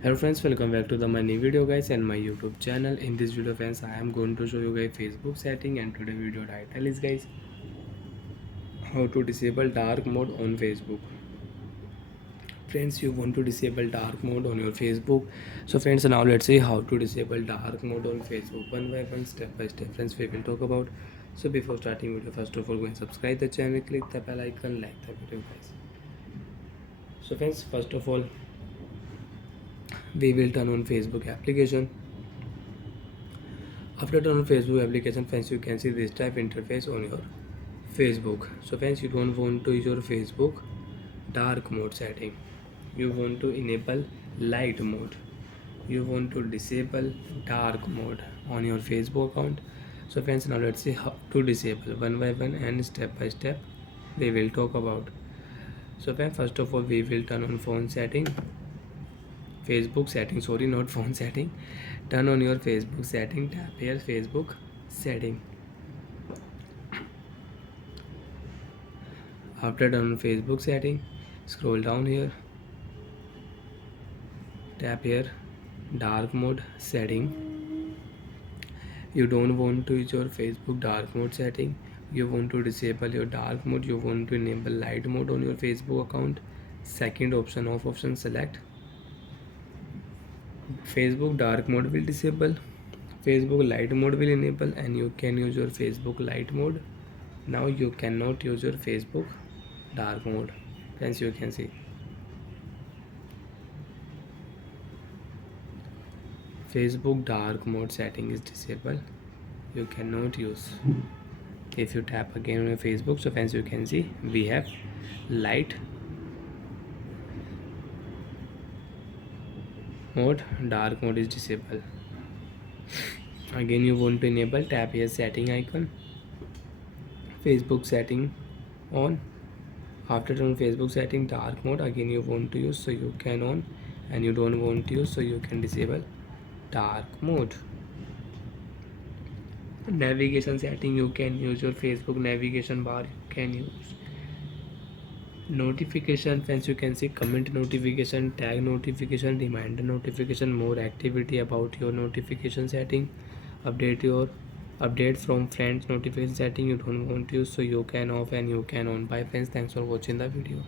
Hello friends, welcome back to the my new video guys and my YouTube channel. In this video friends, I am going to show you guys Facebook setting, and today video title is guys how to disable dark mode on Facebook. Friends, you want to disable dark mode on your Facebook. So friends, now let's see how to disable dark mode on Facebook one by one, step by step. Friends, we will talk about. So before starting video, first of all go and subscribe the channel, click the bell icon, like the video guys. So friends, first of all we will turn on Facebook application. After turn on Facebook application, friends, you can see this type interface on your Facebook. So friends, you don't want to use your Facebook dark mode setting. You want to enable light mode. You want to disable dark mode on your Facebook account. So friends, now let's see how to disable one by one and step by step we will talk about. So friends, first of all we will turn on phone setting. Facebook setting, sorry, not phone setting. Turn on your Facebook setting, tap here Facebook setting. After turn on Facebook setting, scroll down here, tap here dark mode setting. You don't want to use your Facebook dark mode setting. You want to disable your dark mode. You want to enable light mode on your Facebook account. Second option, off option, select. Facebook dark mode will disable, Facebook light mode will enable, and you can use your Facebook light mode. Now you cannot use your Facebook dark mode. Friends, you can see Facebook dark mode setting is disabled. You cannot use. If you tap again on your Facebook, so friends, you can see we have light mode, dark mode is disabled. Again you want to enable, tap here setting icon, Facebook setting on. After turn Facebook setting dark mode, again you want to use, so you can on, and you don't want to use, so you can disable dark mode. Navigation setting, you can use your Facebook navigation bar. You can use notification, friends, you can see comment notification, tag notification, reminder notification, more activity about your notification setting, update from friends notification setting you don't want to use, so you can off and you can on. Bye friends, thanks for watching the video.